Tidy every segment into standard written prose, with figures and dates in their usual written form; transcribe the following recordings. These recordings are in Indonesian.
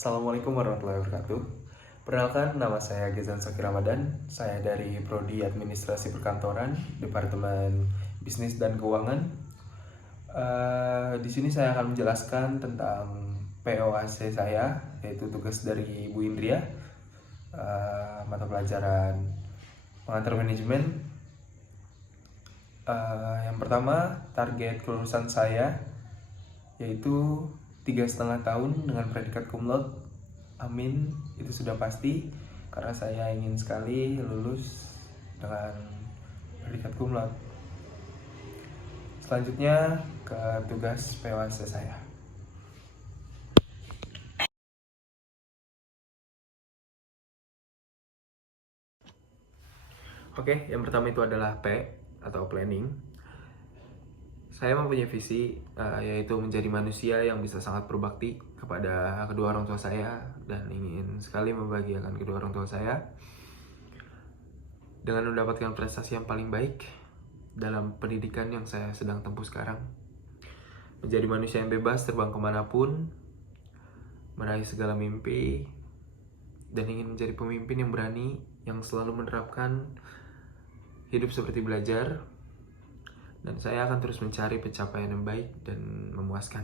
Assalamualaikum warahmatullahi wabarakatuh. Perkenalkan, nama saya Gezan Sakir Ramadan. Saya dari Prodi Administrasi Perkantoran, Departemen Bisnis dan Keuangan. Di sini saya akan menjelaskan tentang POAC saya, yaitu tugas dari Bu Indria, mata pelajaran pengantar manajemen. Yang pertama, target kelulusan saya yaitu 3,5 tahun dengan predikat cum laude. Amin, itu sudah pasti karena saya ingin sekali lulus dengan predikat cum laude. Selanjutnya ke tugas POAC saya. Oke, yang pertama itu adalah P atau planning. Saya mempunyai visi yaitu menjadi manusia yang bisa sangat berbakti kepada kedua orang tua saya dan ingin sekali membahagiakan kedua orang tua saya dengan mendapatkan prestasi yang paling baik dalam pendidikan yang saya sedang tempuh sekarang. Menjadi manusia yang bebas terbang kemanapun, meraih segala mimpi, dan ingin menjadi pemimpin yang berani, yang selalu menerapkan hidup seperti belajar. Dan saya akan terus mencari pencapaian yang baik dan memuaskan.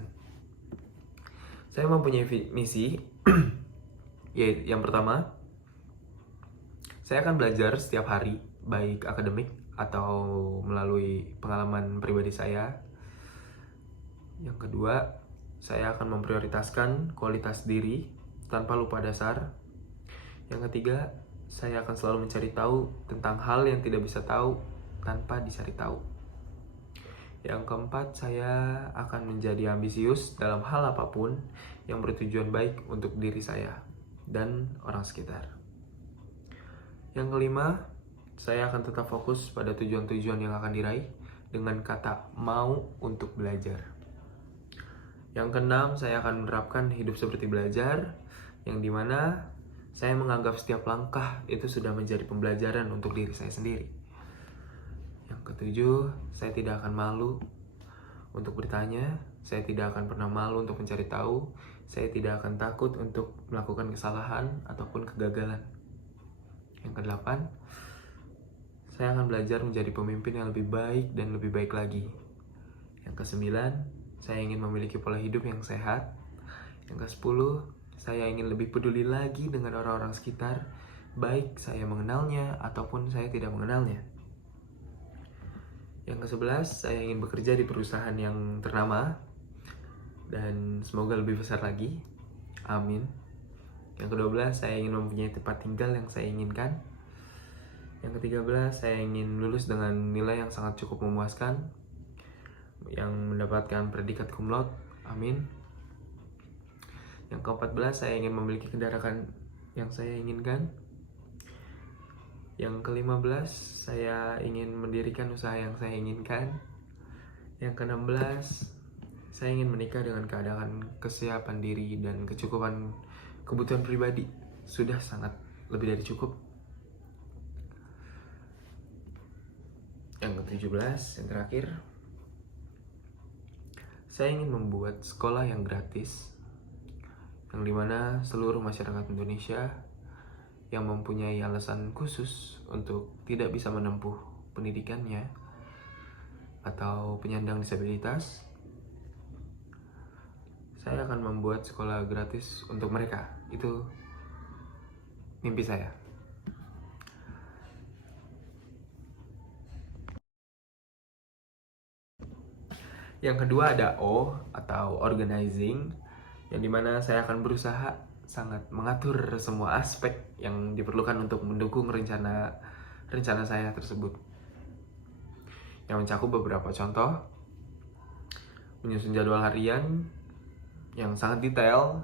Saya mempunyai misi, yaitu yang pertama, saya akan belajar setiap hari, baik akademik atau melalui pengalaman pribadi saya. Yang kedua, saya akan memprioritaskan kualitas diri tanpa lupa dasar. Yang ketiga, saya akan selalu mencari tahu tentang hal yang tidak bisa tahu tanpa dicari tahu. Yang keempat, saya akan menjadi ambisius dalam hal apapun yang bertujuan baik untuk diri saya dan orang sekitar. Yang kelima, saya akan tetap fokus pada tujuan-tujuan yang akan diraih dengan kata mau untuk belajar. Yang keenam, saya akan menerapkan hidup seperti belajar, yang dimana saya menganggap setiap langkah itu sudah menjadi pembelajaran untuk diri saya sendiri. Yang ketujuh, saya tidak akan malu untuk bertanya, saya tidak akan pernah malu untuk mencari tahu, saya tidak akan takut untuk melakukan kesalahan ataupun kegagalan. Yang kedelapan, saya akan belajar menjadi pemimpin yang lebih baik dan lebih baik lagi. Yang kesembilan, saya ingin memiliki pola hidup yang sehat. Yang kesepuluh, saya ingin lebih peduli lagi dengan orang-orang sekitar, baik saya mengenalnya ataupun saya tidak mengenalnya. Yang ke-11, saya ingin bekerja di perusahaan yang ternama dan semoga lebih besar lagi. Amin. Yang ke-12, saya ingin mempunyai tempat tinggal yang saya inginkan. Yang ke-13, saya ingin lulus dengan nilai yang sangat cukup memuaskan, yang mendapatkan predikat cum laude. Amin. Yang ke-14, saya ingin memiliki kendaraan yang saya inginkan. Yang ke-15, saya ingin mendirikan usaha yang saya inginkan. Yang ke-16, saya ingin menikah dengan keadaan kesiapan diri dan kecukupan kebutuhan pribadi. Sudah sangat lebih dari cukup. Yang ke-17, yang terakhir, saya ingin membuat sekolah yang gratis, yang dimana seluruh masyarakat Indonesia yang mempunyai alasan khusus untuk tidak bisa menempuh pendidikannya atau penyandang disabilitas, saya akan membuat sekolah gratis untuk mereka. Itu mimpi saya. Yang kedua ada O atau organizing, yang dimana saya akan berusaha sangat mengatur semua aspek yang diperlukan untuk mendukung rencana saya tersebut, yang mencakup beberapa contoh: menyusun jadwal harian yang sangat detail,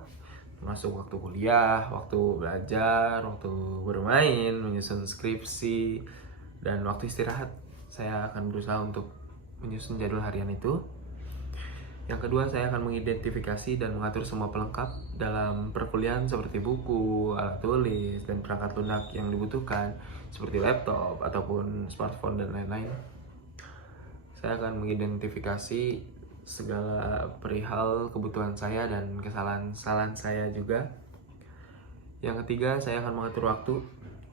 masuk waktu kuliah, waktu belajar, waktu bermain, menyusun skripsi, dan waktu istirahat. Saya akan berusaha untuk menyusun jadwal harian itu. Yang kedua, saya akan mengidentifikasi dan mengatur semua pelengkap dalam perkuliahan seperti buku, alat tulis, dan perangkat lunak yang dibutuhkan seperti laptop ataupun smartphone dan lain-lain. Saya akan mengidentifikasi segala perihal kebutuhan saya dan kesalahan saya juga. Yang ketiga, saya akan mengatur waktu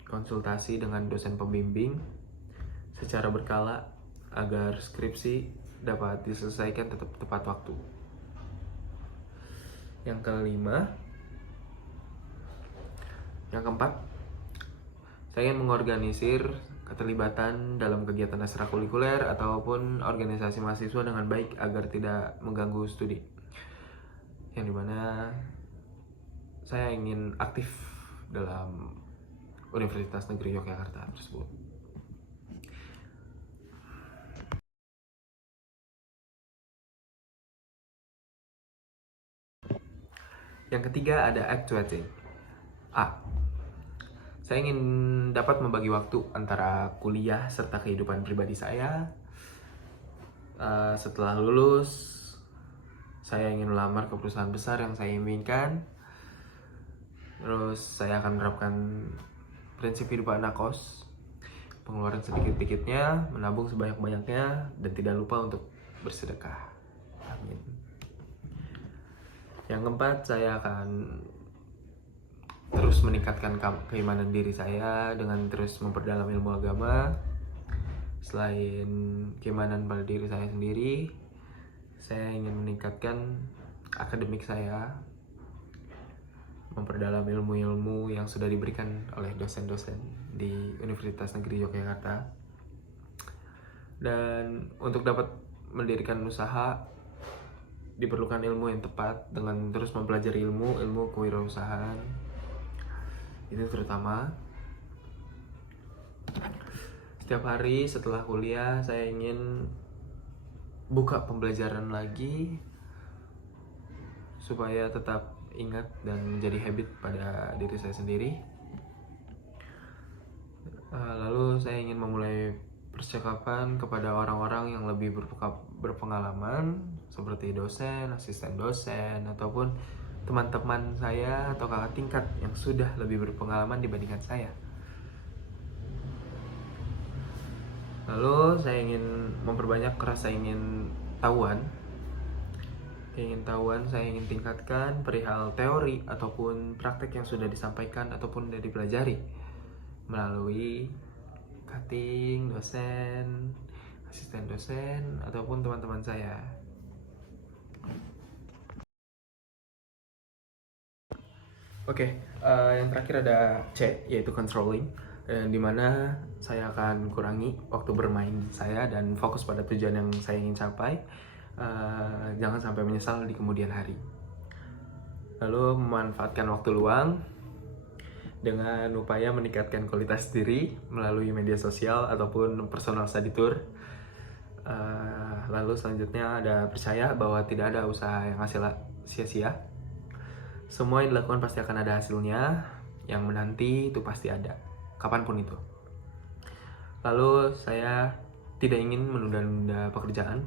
konsultasi dengan dosen pembimbing secara berkala agar skripsi dapat diselesaikan tetap tepat waktu. Yang keempat, saya ingin mengorganisir keterlibatan dalam kegiatan ekstrakurikuler ataupun organisasi mahasiswa dengan baik agar tidak mengganggu studi. Yang dimana saya ingin aktif dalam Universitas Negeri Yogyakarta tersebut. Yang ketiga ada actuating. Saya ingin dapat membagi waktu antara kuliah serta kehidupan pribadi saya. Setelah lulus, saya ingin melamar ke perusahaan besar yang saya inginkan. Terus saya akan menerapkan prinsip hidup anak kos, pengeluaran sedikit-sedikitnya, menabung sebanyak-banyaknya, dan tidak lupa untuk bersedekah. Amin. Yang keempat, saya akan terus meningkatkan keimanan diri saya dengan terus memperdalam ilmu agama. Selain keimanan pada diri saya sendiri, saya ingin meningkatkan akademik saya, memperdalam ilmu-ilmu yang sudah diberikan oleh dosen-dosen di Universitas Negeri Yogyakarta. Dan untuk dapat mendirikan usaha, diperlukan ilmu yang tepat dengan terus mempelajari ilmu kewirausahaan. Itu terutama. Setiap hari setelah kuliah saya ingin buka pembelajaran lagi supaya tetap ingat dan menjadi habit pada diri saya sendiri. Lalu saya ingin memulai percakapan kepada orang-orang yang lebih berpengalaman seperti dosen, asisten dosen, ataupun teman-teman saya atau kakak tingkat yang sudah lebih berpengalaman dibandingkan saya. Lalu saya ingin memperbanyak rasa ingin tahuan. Saya ingin tingkatkan perihal teori ataupun praktek yang sudah disampaikan ataupun sudah dipelajari melalui cutting, dosen, asisten dosen, ataupun teman-teman saya. Yang terakhir ada C, yaitu controlling, dimana saya akan kurangi waktu bermain saya dan fokus pada tujuan yang saya ingin capai. Jangan sampai menyesal di kemudian hari. Lalu memanfaatkan waktu luang dengan upaya meningkatkan kualitas diri melalui media sosial ataupun personal study tour. Lalu selanjutnya ada percaya bahwa tidak ada usaha yang hasil sia-sia. Semua yang dilakukan pasti akan ada hasilnya, yang menanti itu pasti ada, kapanpun itu. Lalu saya tidak ingin menunda-nunda pekerjaan.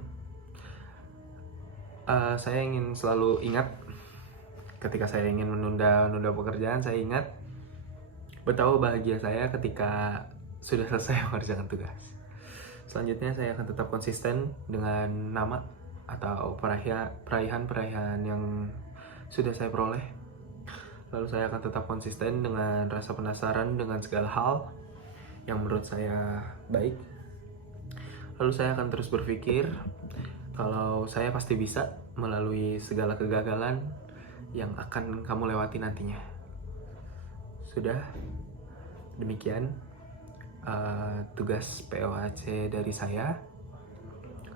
Saya ingin selalu ingat, ketika saya ingin menunda pekerjaan, saya ingat betapa bahagia saya ketika sudah selesai mengerjakan tugas. Selanjutnya saya akan tetap konsisten dengan nama atau peraihan yang sudah saya peroleh. Lalu saya akan tetap konsisten dengan rasa penasaran dengan segala hal yang menurut saya baik. Lalu saya akan terus berpikir kalau saya pasti bisa melalui segala kegagalan yang akan kamu lewati nantinya. Sudah, demikian tugas POAC dari saya.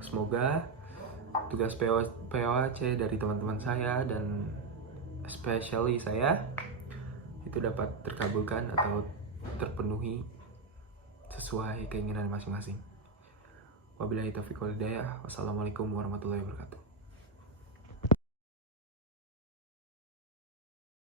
Semoga tugas POAC dari teman-teman saya dan especially saya itu dapat terkabulkan atau terpenuhi sesuai keinginan masing-masing. Wabillahi taufiq wal hidayah. Wassalamualaikum warahmatullahi wabarakatuh.